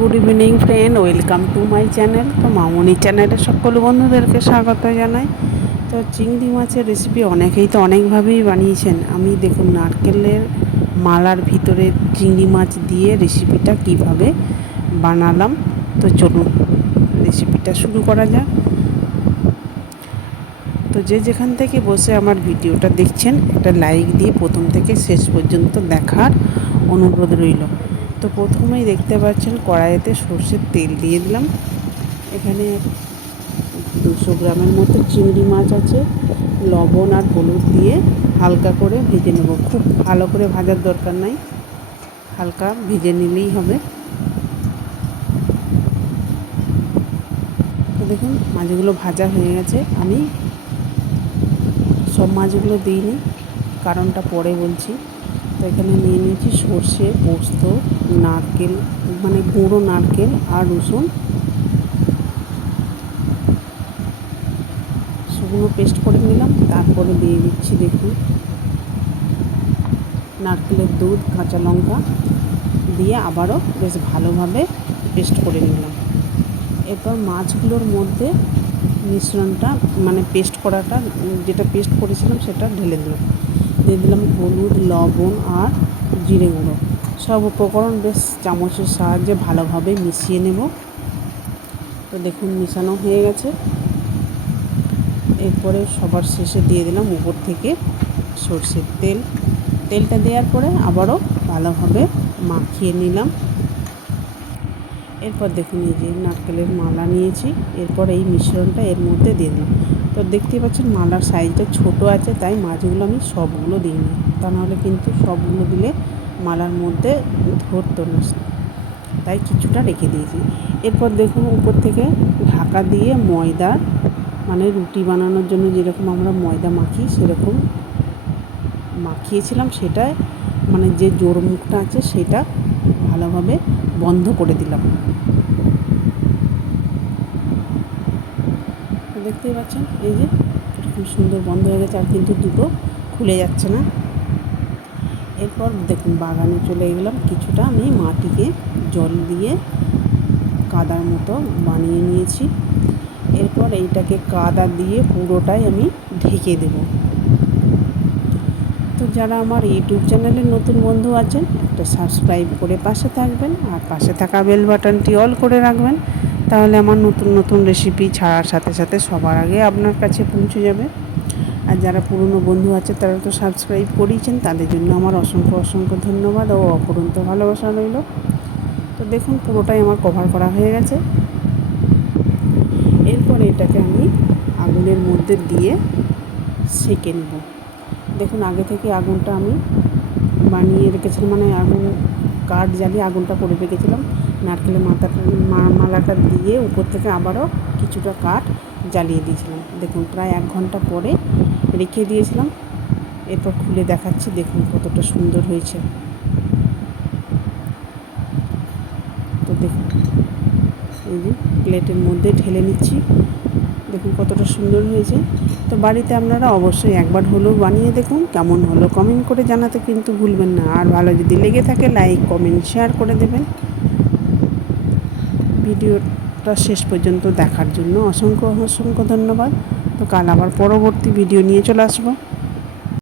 Good evening friend, welcome to my channel. তো মামনি চ্যানেলে সকল বন্ধুদেরকে স্বাগত জানাই। তো চিংড়ি মাছের রেসিপি অনেকেই তো অনেকভাবেই বানিয়েছেন। আমি দেখুন নারকেলের মালার ভিতরে চিংড়ি মাছ দিয়ে রেসিপিটা কিভাবে বানালাম। তো চলুন রেসিপিটা শুরু করা যাক। তো যে যেখান থেকে বসে আমার ভিডিওটা দেখছেন, একটা লাইক দিয়ে প্রথম থেকে শেষ পর্যন্ত দেখার অনুরোধ রইল। তো প্রথমেই দেখতে পাচ্ছেন কড়াইতে সর্ষের তেল দিয়ে দিলাম। এখানে 200 গ্রামের মতো চিংড়ি মাছ আছে। লবণ আর হলুদ দিয়ে হালকা করে ভেজে নেব। খুব ভালো করে ভাজার দরকার নাই, হালকা ভেজে নিলেই হবে। তো দেখুন মাছগুলো ভাজা হয়ে গেছে। আমি সব মাছগুলো দিইনি, কারণটা পরে বলছি। তো এখানে নিয়ে নিয়েছি সর্ষে, পোস্ত, নারকেল মানে গুঁড়ো নারকেল আর রসুন শুকনো পেস্ট করে নিলাম। তারপরে দিয়ে দিচ্ছি দেখুন নারকেলের দুধ, কাঁচা লঙ্কা দিয়ে আবারও বেশ ভালোভাবে পেস্ট করে নিলাম। এরপর মাছগুলোর মধ্যে মিশ্রণটা মানে পেস্ট করাটা, যেটা পেস্ট করেছিলাম সেটা ঢেলে দিলাম। দিয়ে দিলাম হলুদ, লবণ আর জিরে গুঁড়ো। সব উপকরণ বেশ চামচের সাহায্যে ভালোভাবে মিশিয়ে নেব। তো দেখুন মিশানো হয়ে গেছে। এরপরে সবার শেষে দিয়ে দিলাম উপর থেকে সরষের তেল। তেলটা দেওয়ার পরে আবারও ভালোভাবে মাখিয়ে নিলাম। এরপর দেখুন এই যে নারকেলের মালা নিয়েছি। এরপর এই মিশ্রণটা এর মধ্যে দিয়ে দিলাম। তো দেখতেই পাচ্ছেন মালার সাইজটা ছোট আছে, তাই মাছগুলো আমি সবগুলো দিইনি, তা নাহলে কিন্তু সবগুলো দিলে মালার মধ্যে ধরতো না, তাই কিছুটা রেখে দিয়েছি। এরপর দেখুন উপর থেকে ঢাকা দিয়ে ময়দা মানে রুটি বানানোর জন্য যেরকম আমরা ময়দা মাখি সেরকম মাখিয়েছিলাম। সেটাই মানে যে জোর মুখটা আছে সেটা ভালোভাবে বন্ধ করে দিলাম। দেখতেই পাচ্ছেন এই যে খুব সুন্দর বন্ধ হয়ে গেছে, আর কিন্তু দুটো খুলে যাচ্ছে না। এরপর দেখুন বাগানে চলে গেলাম। কিছুটা আমি মাটিকে জল দিয়ে কাদার মতো বানিয়ে নিয়েছি। এরপর এইটাকে কাদা দিয়ে পুরোটাই আমি ঢেকে দেব। তো যারা আমার ইউটিউব চ্যানেলের নতুন বন্ধু আছেন, একটা সাবস্ক্রাইব করে পাশে থাকবেন আর পাশে থাকা বেল বাটনটি অল করে রাখবেন। তাহলে আমার নতুন নতুন রেসিপি ছাড়ার সাথে সাথে সবার আগে আপনার কাছে পৌঁছে যাবে। আর যারা পুরনো বন্ধু আছে তারা তো সাবস্ক্রাইব করিয়েছেন, তাদের জন্য আমার অসংখ্য অসংখ্য ধন্যবাদ ও অপরন্ত ভালোবাসা রইল। তো দেখুন পুরোটাই আমার কভার করা হয়ে গেছে। এরপর এটাকে আমি আগুনের মধ্যে দিয়ে সেঁকে নেব। দেখুন আগে থেকে আগুনটা আমি বানিয়ে রেখেছিলাম, মানে আগুন কাঠ জ্বালিয়ে আগুনটা করে রেখেছিলাম। নারকেলের মালাটা দিয়ে উপর থেকে আবারও কিছুটা কাঠ জ্বালিয়ে দিয়েছিলাম। দেখুন প্রায় 1 ঘন্টা পরে রেখে দিয়েছিলাম। এরপর খুলে দেখাচ্ছি, দেখুন কতটা সুন্দর হয়েছে। তো দেখুন এই যে প্লেটের মধ্যে ঢেলে নিচ্ছি। দেখুন কতটা সুন্দর হয়েছে। তো বাড়িতে আপনারা অবশ্যই একবার হলেও বানিয়ে দেখুন, কেমন হলো কমেন্ট করে জানাতে কিন্তু ভুলবেন না। আর ভালো যদি লেগে থাকে লাইক, কমেন্ট, শেয়ার করে দেবেন। ভিডিওটা শেষ পর্যন্ত দেখার জন্য অসংখ্য অসংখ্য ধন্যবাদ। তো কাল আবার পরবর্তী ভিডিও নিয়ে চলে আসবো।